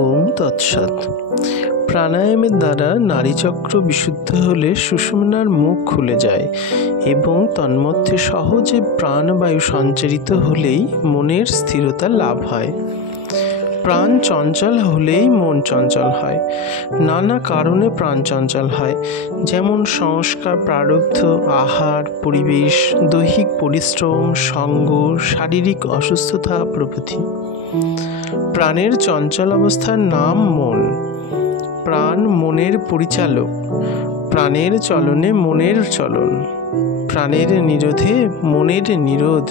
ওম তৎসৎ। প্রাণায়ামের দ্বারা নাড়িচক্র বিশুদ্ধ হলে সুষুম্নার মুখ খুলে যায় এবং তন্মধ্যে সহজে প্রাণবায়ু সঞ্চারিত হলেই মনের স্থিরতা লাভ হয়। প্রাণ চঞ্চল হলেই মন চঞ্চল হয়। নানা কারণে প্রাণ চঞ্চল হয়, যেমন সংস্কার, প্রারব্ধ, আহার, পরিবেশ, দৈহিক পরিশ্রম, সঙ্গ, শারীরিক অসুস্থতা প্রভৃতি। প্রাণের চঞ্চল অবস্থার নাম মন। প্রাণ মনের পরিচালক। প্রাণের চলনে মনের চলন, প্রাণের নিরোধে মনের নিরোধ।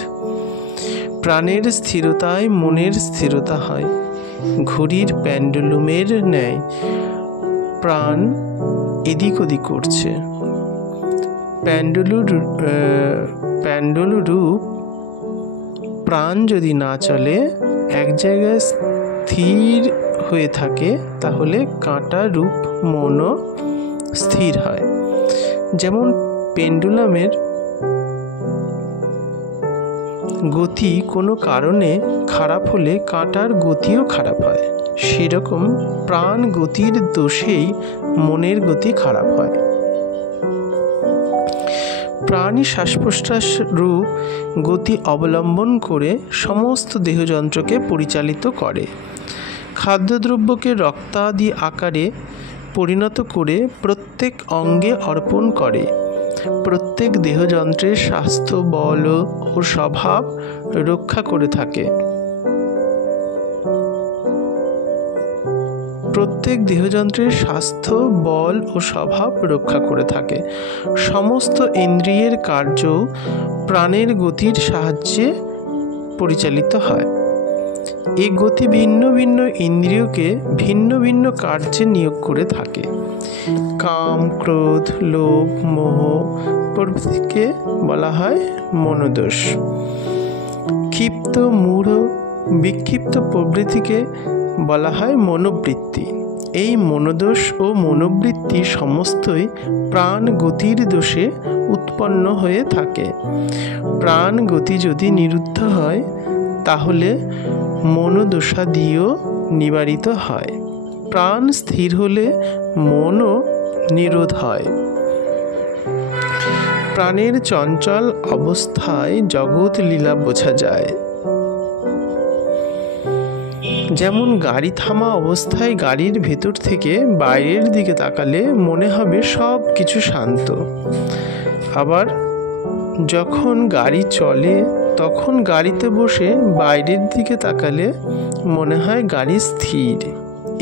প্রাণের স্থিরতায় মনের স্থিরতা হয়। ঘড়ির প্যান্ডুলুমের ন্যায় প্রাণ এদিক ওদিক করছে। প্যান্ডুল রূপ প্রাণ যদি না চলে, এক জায়গায় স্থির হয়ে থাকে, তাহলে কাঁটা রূপ মনও স্থির হয়। যেমন পেন্ডুলামের গতি কোনো কারণে খারাপ হলে কাঁটার গতিও খারাপ হয়, সেরকম প্রাণ গতির দোষেই মনের গতি খারাপ হয়। প্রাণী শ্বাস প্রশ্বাস রূপ গতি অবলম্বন করে সমস্ত দেহযন্ত্রকে পরিচালিত করে। খাদ্যদ্রব্যকে রক্তাদি আকারে পরিণত করে প্রত্যেক অঙ্গে অর্পণ করে। প্রত্যেক দেহযন্ত্রের স্বাস্থ্য, বল ও স্বভাব রক্ষা করে থাকে। প্রত্যেক দেহযন্ত্রের স্বাস্থ্য, বল ও স্বভাব রক্ষা করে থাকে। সমস্ত ইন্দ্রিয়ের কার্য প্রাণের গতির সাহায্যে পরিচালিত হয়। এই গতি ভিন্ন ভিন্ন ইন্দ্রিয়কে ভিন্ন ভিন্ন কার্যে নিয়োগ করে থাকে। কাম, ক্রোধ, লোভ, মোহ প্রভৃতিকে বলা হয় মনোদোষ। ক্ষিপ্ত, মূঢ়, বিক্ষিপ্ত প্রভৃতিকে বলা হয় মনোবৃত্তি। এই মনোদোষ ও মনোবৃত্তি সমস্তই প্রাণ গতির দোষে উৎপন্ন হয়ে থাকে। প্রাণ গতি যদি নিরুদ্ধ হয়, তাহলে মনোদোষাদিও নিবারিত হয়। প্রাণ স্থির হলে মনও নিরোধ হয়। প্রাণের চঞ্চল অবস্থায় জগৎ লীলা বোঝা যায়। যেমন গাড়ি থামা অবস্থায় গাড়ির ভেতর থেকে বাইরের দিকে তাকালে মনে হবে সব কিছু শান্ত। আবার যখন গাড়ি চলে, তখন গাড়িতে বসে বাইরের দিকে তাকালে মনে হয় গাড়ি স্থির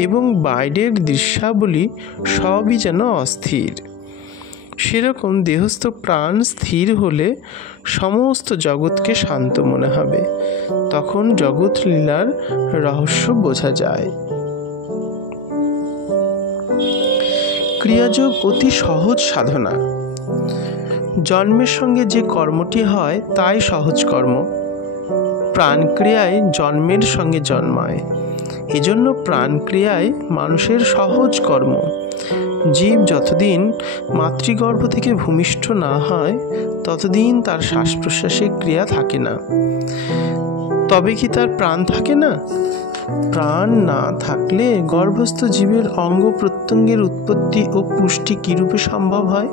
এবং বাইরের দৃশ্যাবলী সবই যেন অস্থির। সেরকম দেহস্থ প্রাণ স্থির হলে সমস্ত জগৎকে শান্ত মনে হবে। তখন জগৎ লীলার রহস্য বোঝা যায়। ক্রিয়াযোগ অতি সহজ সাধনা। জন্মের সঙ্গে যে কর্মটি হয় তাই সহজ কর্ম। প্রাণক্রিয়ায় জন্মের সঙ্গে জন্মায়, এজন্য প্রাণক্রিয়ায় মানুষের সহজ কর্ম। জীব যতদিন মাতৃগর্ভ থেকে ভূমিষ্ঠ না হয়, ততদিন তার শ্বাস প্রশ্বাসের ক্রিয়া থাকে না। তবে কি তার প্রাণ থাকে না? প্রাণ না থাকলে গর্ভস্থ জীবের অঙ্গ প্রত্যঙ্গের উৎপত্তি ও পুষ্টি কিরূপে সম্ভব হয়?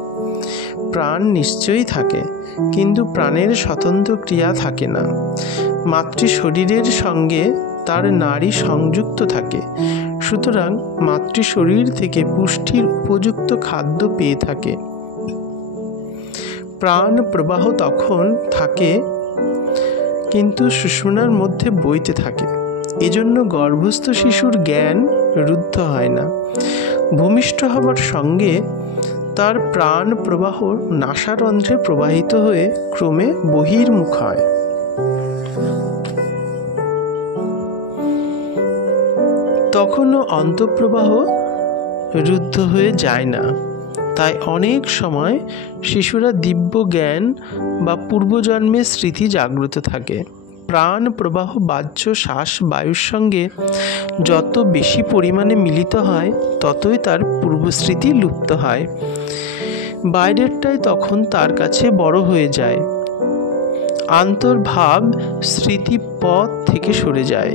প্রাণ নিশ্চয়ই থাকে, কিন্তু প্রাণের স্বতন্ত্র ক্রিয়া থাকে না। মাতৃ শরীরের সঙ্গে তার নাড়ি সংযুক্ত থাকে, সুতরাং মাতৃ শরীর থেকে পুষ্টির উপযুক্ত খাদ্য পেয়ে থাকে। প্রাণ প্রবাহ তখন থাকে, কিন্তু সুষুম্নার মধ্যে বইতে থাকে। এজন্য গর্ভস্থ শিশুর জ্ঞান রুদ্ধ হয় না। ভূমিষ্ঠ হবার সঙ্গে তার প্রাণ প্রবাহ নাসারন্ধ্রে প্রবাহিত হয়ে ক্রমে বহির্মুখ হয়। তখনও অন্তঃপ্রবাহ রুদ্ধ হয়ে যায় না। তাই অনেক সময় শিশুরা দিব্য জ্ঞান বা পূর্বজন্মের স্মৃতি জাগ্রত থাকে। প্রাণ প্রবাহ বাহ্য শ্বাস বায়ুর সঙ্গে যত বেশি পরিমাণে মিলিত হয়, ততই তার পূর্বস্মৃতি লুপ্ত হয়। বাইরেরটাই তখন তার কাছে বড় হয়ে যায়। আন্তর্ভাব স্মৃতিপথ থেকে সরে যায়।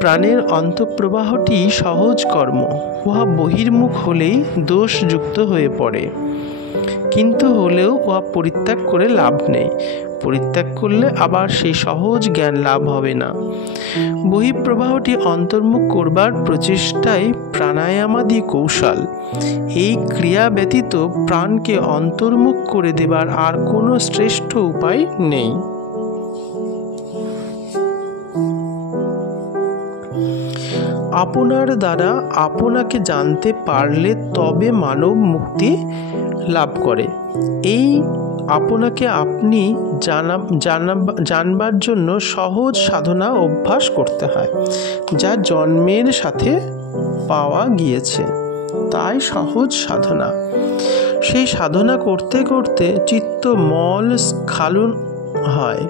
প্রাণের অন্তঃপ্রবাহটি সহজ কর্ম, উহা বহির্মুখ হলেই দোষযুক্ত হয়ে পড়ে, কিন্তু হলেও উহা পরিত্যাগ করে লাভ নেই। পরিত্যাগ করলে আবার সেই সহজ জ্ঞান লাভ হবে না। বহিঃপ্রবাহটি অন্তর্মুখ করবার প্রচেষ্টাই প্রাণায়ামাদি কৌশল। এই ক্রিয়া ব্যতীত প্রাণকে অন্তর্মুখ করে দেবার আর কোনো শ্রেষ্ঠ উপায় নেই। আপনার দ্বারা আপনাকে জানতে পারলে তবে মানব মুক্তি লাভ করে। এই আপনাকে আপনি জানবার জন্য সহজ সাধনা অভ্যাস করতে হয়, যা জন্মের সাথে পাওয়া গিয়েছে, তাই সহজ সাধনা। সেই সাধনা করতে করতে চিত্ত মল স্খালন হয়,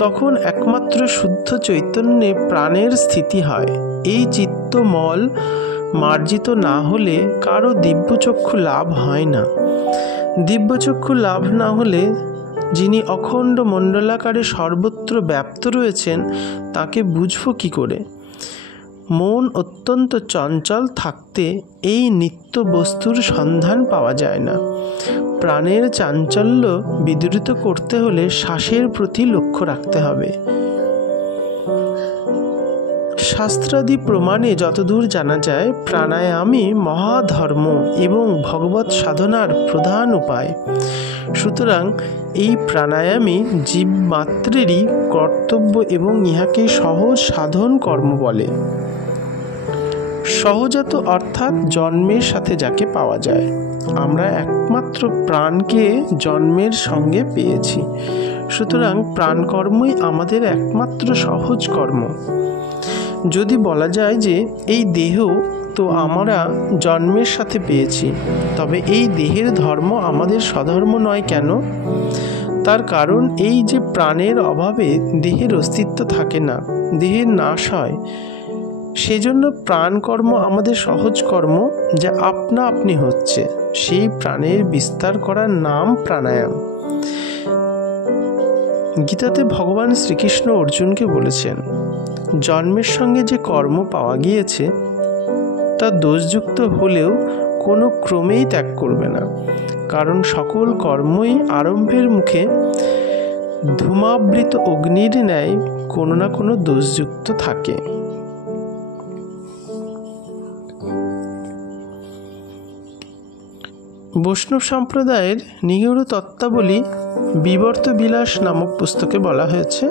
তখন একমাত্র শুদ্ধ চৈতন্যে প্রাণের স্থিতি হয়। এই চিত্তমল মার্জিত না হলে কারো দিব্যচক্ষু লাভ হয় না। দিব্যচক্ষু লাভ না হলে যিনি অখণ্ড মণ্ডলাকারে সর্বত্র ব্যাপ্ত রয়েছেন তাকে বুঝব কি করে? মন অত্যন্ত চঞ্চল থাকতে এই নিত্য বস্তুর সন্ধান পাওয়া যায় না। প্রাণের চাঞ্চল্য বিদূরিত করতে হলে শ্বাসের প্রতি লক্ষ্য রাখতে হবে। শাস্ত্রাদি প্রমাণে যতদূর জানা যায়, প্রাণায়ামই মহাধর্ম এবং ভগবৎ সাধনার প্রধান উপায়। সুতরাং এই প্রাণায়ামই জীবমাত্রেরই কর্তব্য এবং ইহাকে সহজ সাধন কর্ম বলে। সহজাত অর্থাৎ জন্মের সাথে যাকে পাওয়া যায়। আমরা একমাত্র প্রাণকে জন্মের সঙ্গে পেয়েছি, সুতরাং প্রাণকর্মই আমাদের একমাত্র সহজ কর্ম। যদি বলা যায় যে এই দেহ তো আমরা জন্মের সাথে পেয়েছি, তবে এই দেহের ধর্ম আমাদের স্বধর্ম নয় কেন? তার কারণ এই যে প্রাণের অভাবে দেহের অস্তিত্ব থাকে না, দেহের নাশ হয়। সেজন্য প্রাণকর্ম আমাদের সহজ কর্ম, যা আপনা আপনি হচ্ছে। সেই প্রাণের বিস্তার করার নাম প্রাণায়াম। গীতাতে ভগবান শ্রীকৃষ্ণ অর্জুনকে বলেছেন, জন্মের সঙ্গে যে কর্ম পাওয়া গিয়েছে তা দোষযুক্ত হলেও কোনো ক্রমেই ত্যাগ করবে না, কারণ সকল কর্মই আরম্ভের মুখে ধূমাবৃত অগ্নির ন্যায় কোনো না কোনো দোষযুক্ত থাকে। বৈষ্ণব সম্প্রদায়ের নিগূঢ় তত্ত্বাবলী বিবর্ত বিলাস নামক পুস্তকে বলা হয়েছে,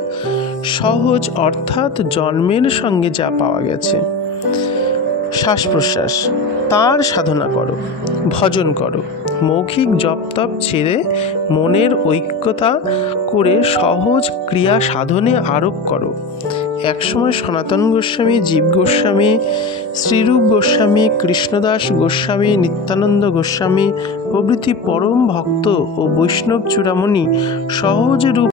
সহজ অর্থাৎ জন্মের সঙ্গে যা পাওয়া গেছে, শ্বাস প্রশ্বাস, তার সাধনা করো, ভজন করো। মৌখিক জপ তপ ছেড়ে মনের ঐক্যতা করে সহজ ক্রিয়া সাধনে আরোপ করো। একসময় সনাতন গোস্বামী, জীব গোস্বামী, শ্রীরূপ গোস্বামী, কৃষ্ণদাস গোস্বামী, নিত্যানন্দ গোস্বামী প্রভৃতি পরম ভক্ত ও বৈষ্ণব চূড়ামণি সহজ রূপ